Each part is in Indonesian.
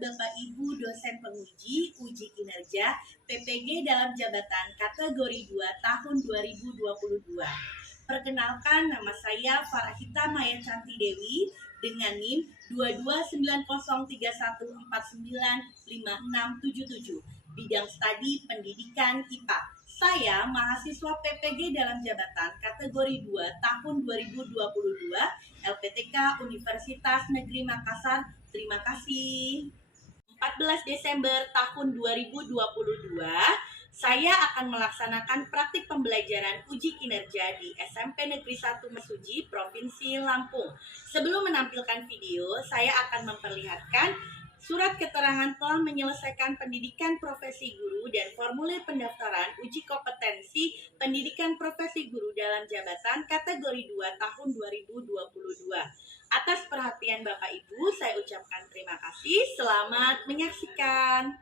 Bapak Ibu dosen penguji uji kinerja PPG dalam jabatan kategori 2 tahun 2022. Perkenalkan, nama saya Farahita Maya Canti Dewi dengan NIM 22031495677, bidang studi pendidikan IPA. Saya mahasiswa PPG dalam jabatan kategori 2 tahun 2022 LPTK Universitas Negeri Makassar. Terima kasih. 14 Desember tahun 2022, saya akan melaksanakan praktik pembelajaran uji kinerja di SMP Negeri 1 Mesuji, Provinsi Lampung. Sebelum menampilkan video, saya akan memperlihatkan surat keterangan telah menyelesaikan pendidikan profesi guru dan formulir pendaftaran uji kompetensi pendidikan profesi guru dalam jabatan kategori 2 tahun 2022. Atas perhatian Bapak Ibu, saya ucapkan terima kasih. Selamat menyaksikan.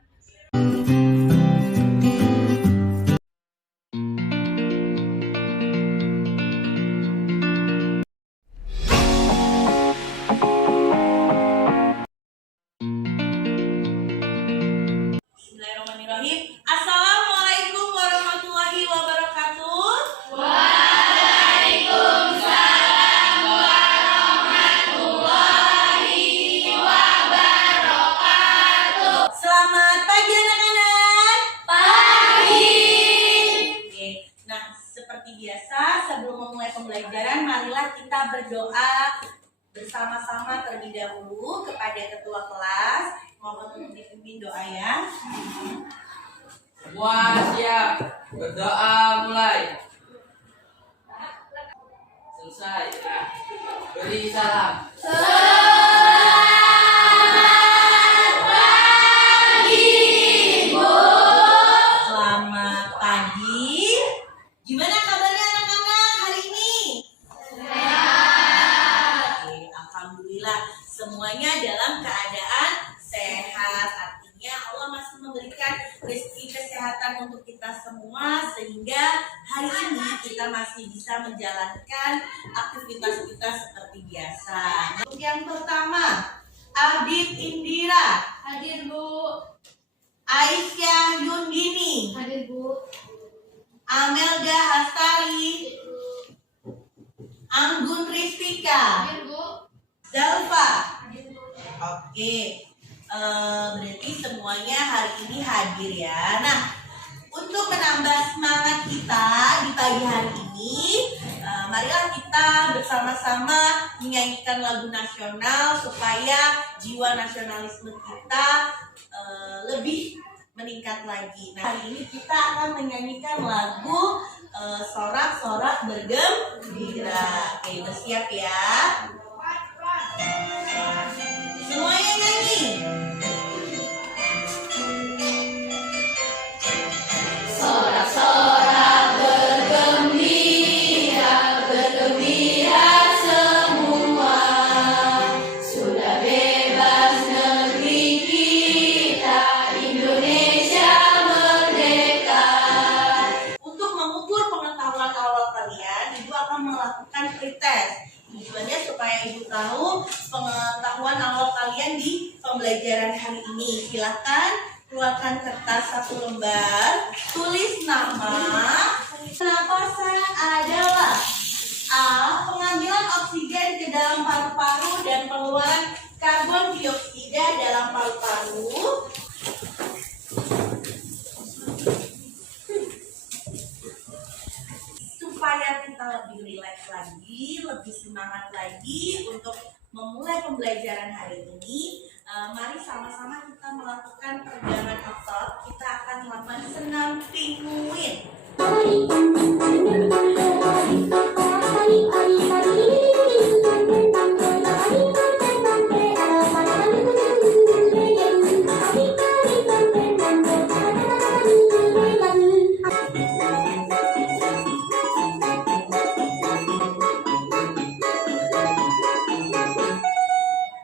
Bismillahirrahmanirrahim. Assalamualaikum warahmatullahi wabarakatuh. Waalaikumsalam warahmatullahi wabarakatuh. Selamat pagi anak-anak. Pagi. Oke, nah seperti biasa sebelum memulai pembelajaran, marilah kita berdoa bersama-sama terlebih dahulu kepada ketua kelas. Mohon untuk dipimpin doa ya. Semua siap, berdoa mulai. Selesai. Beri salam. Selamat pagi, Bu. Selamat pagi. Gimana kabarnya anak-anak hari ini? Sehat. Oke, alhamdulillah semuanya dalam keadaan sehat. Artinya Allah masih memberikan rezeki kesehatan untuk kita semua sehingga hari ini kita masih bisa menjalankan aktivitas kita seperti biasa. Untuk yang pertama, Adit Indira, Hadir, Bu. Aisyah Yundini, Hadir, Bu. Amelda Hastari, Anggun Ristika, Hadir, Bu. Zalfa. Hadir, Bu. Oke, berarti semuanya hari ini hadir ya. Nah, untuk menambah semangat kita di pagi hari ini, marilah kita bersama-sama menyanyikan lagu nasional supaya jiwa nasionalisme kita lebih meningkat lagi. Nah, hari ini kita akan menyanyikan lagu Sorak-Sorak Bergembira. Oke, bersiap ya. Semuanya nyanyi. Sorak-sorak bergembira, bergembira semua. Sudah bebas negeri kita, Indonesia merdeka. Untuk mengukur pengetahuan awal kalian, Ibu akan melakukan pretest. Tujuannya supaya Ibu tahu pengetahuan awal kalian di pembelajaran hari ini. Silakan keluarkan kertas 1 lembar, tulis nama. Pernapasan adalah A. Pengambilan oksigen ke dalam paru-paru dan pengeluaran karbon dioksida dalam paru-paru. Supaya kita lebih rileks lagi, lebih semangat lagi untuk memulai pembelajaran hari ini, mari sama-sama kita melakukan peregangan otot. Kita akan melakukan senam pinguin.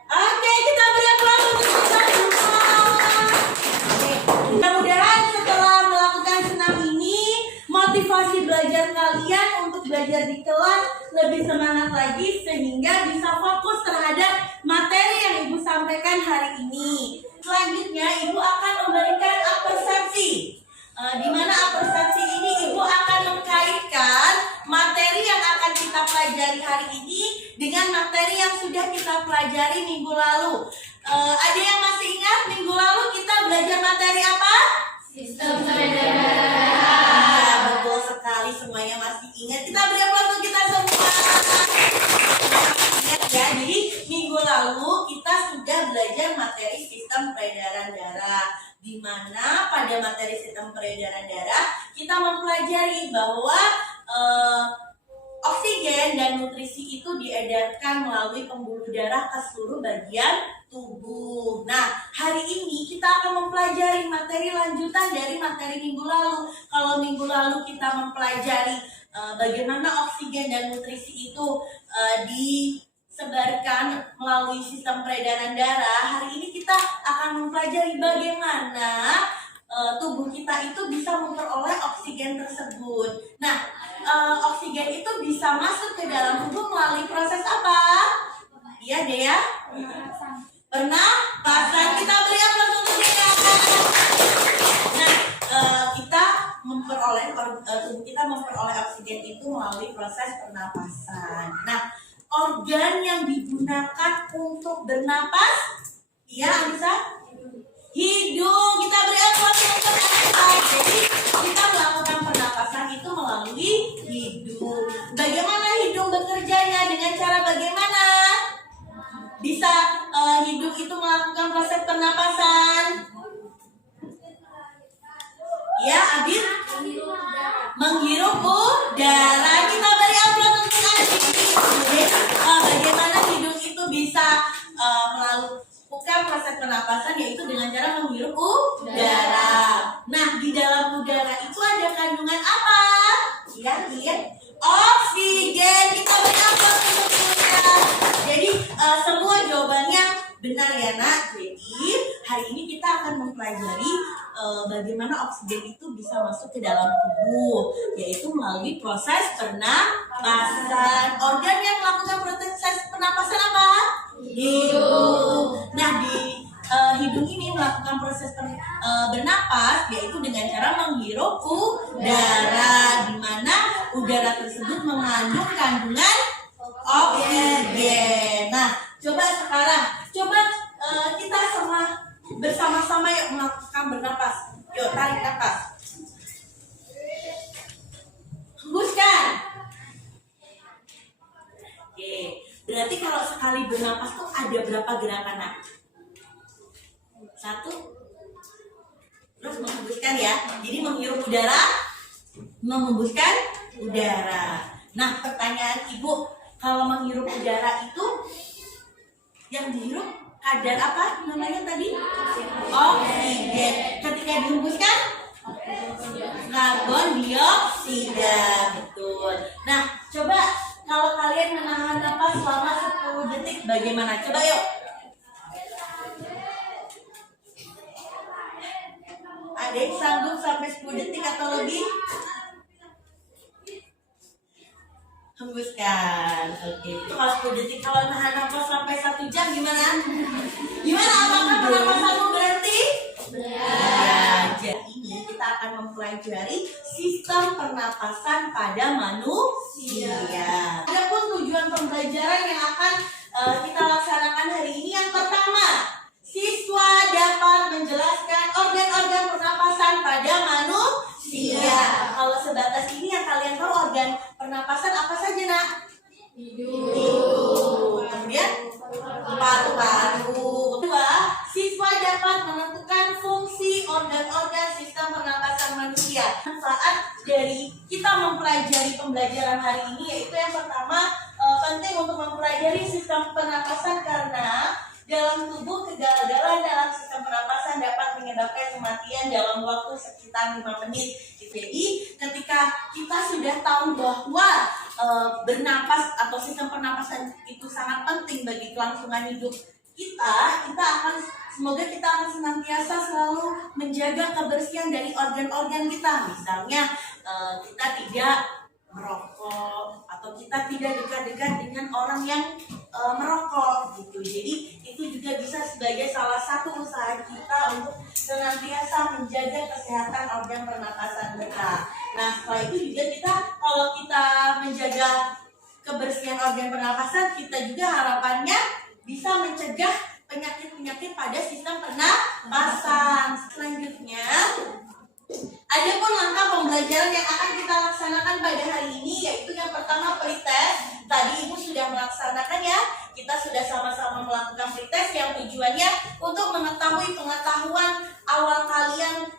Oke, kita beri aplaus untuk kita semua. Oke, mudah-mudahan setelah melakukan senam ini, motivasi belajar kalian untuk belajar di kelas lebih semangat lagi sehingga bisa fokus terhadap materi yang Ibu sampaikan hari ini. Selanjutnya hari ini dengan materi yang sudah kita pelajari minggu lalu. Ada yang masih ingat minggu lalu kita belajar materi apa? Sistem peredaran. Ya, betul sekali, semuanya masih ingat. Kita beri aplaus untuk kita semua. Ingat ya, jadi minggu lalu kita sudah belajar materi sistem peredaran darah, di mana pada materi sistem peredaran darah kita mempelajari bahwa oksigen dan nutrisi itu diedarkan melalui pembuluh darah ke seluruh bagian tubuh. Nah, hari ini kita akan mempelajari materi lanjutan dari materi minggu lalu. Kalau minggu lalu kita mempelajari bagaimana oksigen dan nutrisi itu disebarkan melalui sistem peredaran darah, hari ini kita akan mempelajari bagaimana tubuh kita itu bisa memperoleh oksigen tersebut. Nah, oksigen itu bisa masuk ke dalam tubuh melalui proses apa? Iya deh ya. Pernapasan. Kita beri aplaus untuk dia. Nah, kita memperoleh tubuh kita memperoleh oksigen itu melalui proses pernapasan. Nah, organ yang digunakan untuk bernapas, iya Anissa? Hidung. Kita beri aplaus untuk Anissa. Jadi kita melakukan pernapasan itu melalui hidung. Bagaimana hidung bekerjanya? Dengan cara bagaimana bisa hidung itu melakukan proses pernapasan? Ya, Abid? Menghirup udara. Kita beri aplaus untuk Abid. Jadi, bagaimana hidung itu bisa melakukan proses pernapasan, yaitu dengan cara menghirup udara. Nah, di dalam udara itu ada kandungan apa? Lihat. Oksigen. Kita beri aplaus untuk dia. Jadi semua jawabannya benar ya nak. Jadi hari ini kita akan mempelajari bagaimana oksigen itu bisa masuk ke dalam tubuh, yaitu melalui proses pernapasan. Organ yang melakukan proses pernapasan apa? Hidung. Nah, di hidung ini melakukan proses bernapas, yaitu dengan cara menghirup udara, di mana udara tersebut mengandung kandungan oksigen. Nah, coba sekarang, kita bersama-sama yuk melakukan bernapas. Yuk, tarik nafas. Hembuskan. Oke, berarti kalau sekali bernapas tuh ada berapa gerakan nak? 1. Terus menghembuskan ya. Jadi menghirup udara, menghembuskan udara. Nah, pertanyaan ibu, kalau menghirup udara itu yang dihirup kadar apa namanya tadi? Oksigen. Ketika dihembuskan karbon dioksida. Betul. Nah, coba kalau kalian menahan napas selama 10 detik bagaimana? Coba yuk. Ada yang sanggup sampai 10 detik atau lebih? Hembuskan. Oke. Kalau 10 detik, kalau nahan nafas sampai 1 jam gimana? Gimana? Apakah pernapasanmu berhenti? Ya, jadi ini kita akan mempelajari sistem pernapasan pada manusia. Adapun tujuan pembelajaran yang akan kita laksanakan hari ini, yang pertama, siswa dapat menjelaskan organ-organ pernapasan pada manusia. Kalau sebatas ini yang kalian tahu organ pernapasan apa saja nak? Hidung. Kemudian paru-paru. Kedua, siswa dapat menentukan fungsi organ-organ sistem pernapasan manusia. Manfaat dari kita mempelajari pembelajaran hari ini yaitu yang pertama, penting untuk mempelajari sistem pernapasan karena dalam tubuh kegagalan dalam sistem pernapasan dapat menyebabkan kematian dalam waktu sekitar 5 menit. Jadi ketika kita sudah tahu bahwa bernapas atau sistem pernapasan itu sangat penting bagi kelangsungan hidup kita semoga kita akan senantiasa selalu menjaga kebersihan dari organ-organ kita. Misalnya kita tidak merokok atau kita tidak dekat-dekat dengan orang yang merokok gitu. Jadi itu juga bisa sebagai salah satu usaha kita untuk senantiasa menjaga kesehatan organ pernapasan kita. Nah, setelah itu juga kita kalau kita menjaga kebersihan organ pernapasan, kita juga harapannya bisa mencegah penyakit-penyakit pada sistem pernapasan. Selanjutnya, ada pun langkah pembelajaran yang akan kita laksanakan pada hari ini, yaitu yang pertama pretest. Tadi Ibu sudah melaksanakan ya, kita sudah sama-sama melakukan pretest yang tujuannya untuk mengetahui pengetahuan awal kalian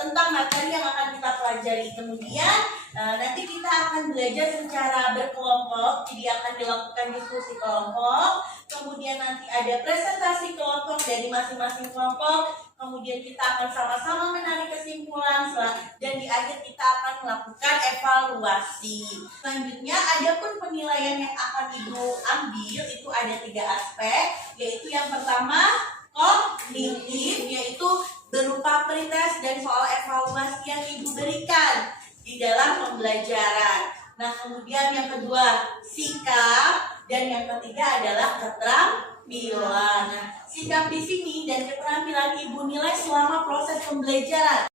tentang materi yang akan kita pelajari. Kemudian nanti kita akan belajar secara berkelompok, jadi akan dilakukan diskusi kelompok. Kemudian nanti ada presentasi kelompok dari masing-masing kelompok. Kemudian kita akan sama-sama menarik kesimpulan dan di akhir kita akan melakukan evaluasi. Selanjutnya ada pun penilaian yang akan Ibu ambil itu ada 3 aspek, yaitu yang pertama kognitif, yaitu berupa pretest dan soal evaluasi yang Ibu berikan di dalam pembelajaran. Nah, kemudian yang kedua sikap, dan yang ketiga adalah keterampilan. Nah, sikap di sini dan keterampilan Ibu nilai selama proses pembelajaran.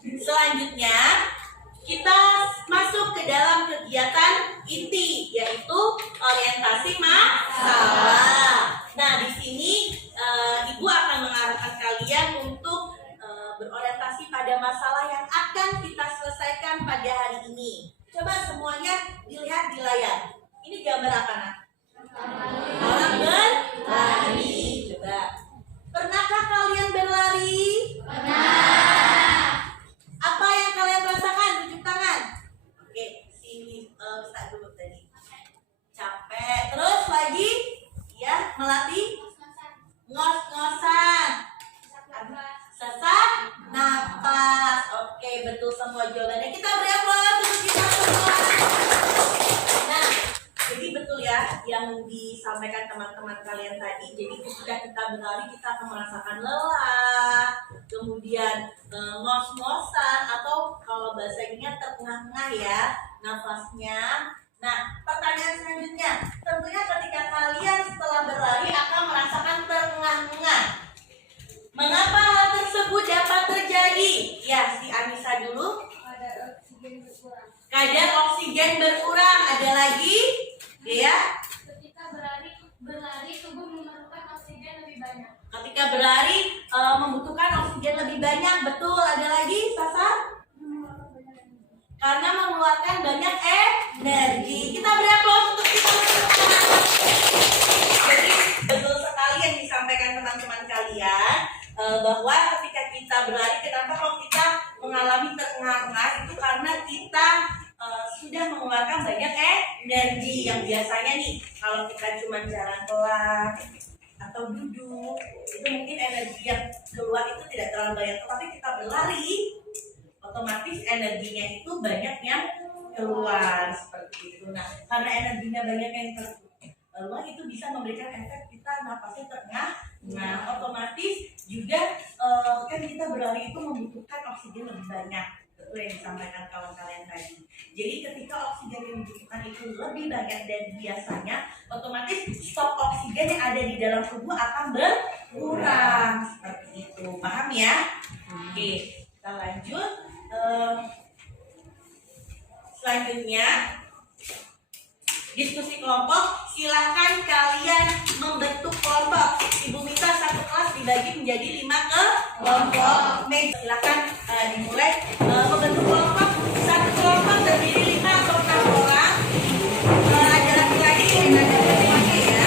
Selanjutnya, kita masuk ke dalam kegiatan inti, yaitu orientasi masalah. Nah, di sini Ibu akan mengarahkan kalian untuk berorientasi pada masalah yang akan kita selesaikan pada hari ini. Coba semuanya dilihat di layar. Ini gambar apa, Nak? Orang berlari. Coba. Pernahkah kalian berlari? Pernah. Apa yang kalian rasakan? Tunjuk tangan. Oke, sini start dulu tadi. Capek. Terus lagi? Ya, melatih ngos-ngosan. Sesak napas. Oke, betul semua jawabannya. Kita beri aplaus untuk kita semua. Nah, jadi betul ya yang disampaikan teman-teman kalian tadi. Jadi ketika kita berlari kita akan merasakan lelah, kemudian ngos-ngosan, atau kalau bahasa Inggrisnya terengah-engah ya nafasnya. Nah, pertanyaan selanjutnya, tentunya ketika kalian setelah berlari akan merasakan terengah-engah. Mengapa hal tersebut dapat terjadi? Ya, si Anissa dulu. Kadar oksigen berkurang. Kadar oksigen berkurang. Ada lagi? Ya. Ketika berlari tubuh memerlukan oksigen lebih banyak. Ketika berlari membutuhkan oksigen lebih banyak. Betul. Ada lagi, Sasa? Karena mengeluarkan banyak energi. Kita beri aplaus untuk kita semua. Jadi betul sekali yang disampaikan teman-teman kalian, bahwa ketika kita berlari, kenapa kalau kita mengalami terengah-engah, itu karena kita sudah mengeluarkan banyak energi. Yang biasanya nih kalau kita cuma jalan pelan atau duduk, itu mungkin energi yang keluar itu tidak terlalu banyak. Tapi kita berlari, otomatis energinya itu banyak yang keluar seperti itu. Nah, karena energinya banyak yang keluar, itu bisa memberikan efek kita napasnya terengah. Nah, otomatis juga kan kita berlari itu membutuhkan oksigen lebih banyak. Betul yang disampaikan kawan kalian tadi. Jadi ketika oksigen yang dibutuhkan itu lebih banyak dari biasanya, otomatis stok oksigen yang ada di dalam tubuh akan berkurang. Seperti itu. Paham ya? Oke, kita lanjut. Selanjutnya diskusi kelompok. Silahkan kalian membentuk kelompok. Ibu minta satu kelas dibagi menjadi 5 kelompok. Silahkan dimulai membentuk kelompok. Satu kelompok terdiri 5 atau 6 orang. Ada laki-laki dan ada laki-laki ya.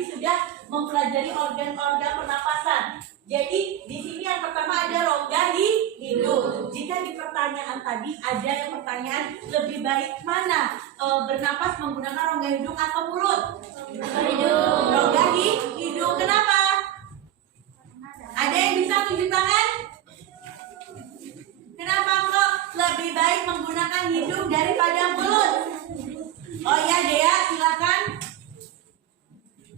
tadi sudah mempelajari organ-organ pernapasan. Jadi di sini yang pertama ada rongga hidung. Jika di pertanyaan tadi ada yang pertanyaan lebih baik mana bernapas menggunakan rongga hidung atau mulut? Rongga hidung. Kenapa? Ada yang bisa tunjuk tangan? Kenapa kok lebih baik menggunakan hidung daripada mulut? Oh iya Dea, silakan.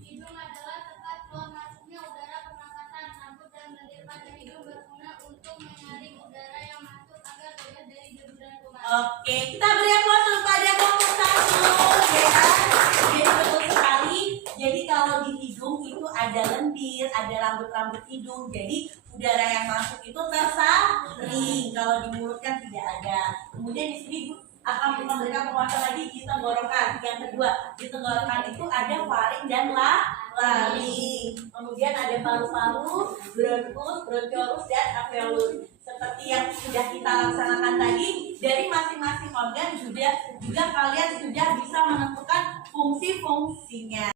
Hidung adalah tempat keluar masuknya udara pernapasan. Rambut dan lendir pada hidung berguna untuk menyaring udara yang masuk agar bebas dari debu-debu kuman. Oke, kita beri aplaus pada kelompok 1 ya. Jadi betul sekali. Jadi kalau di hidung itu ada lendir, ada rambut-rambut hidung. Jadi udara yang masuk itu tersaring. Kalau di mulut kan tidak ada. Kemudian di sini akan memberikan penguatan lagi di tenggorokan. Yang kedua, di tenggorokan itu ada faring dan laring. Kemudian ada paru-paru, bronkus, bronchiolus dan alveolus. Seperti yang sudah kita laksanakan tadi, dari masing-masing organ juga kalian sudah bisa menentukan fungsi-fungsinya.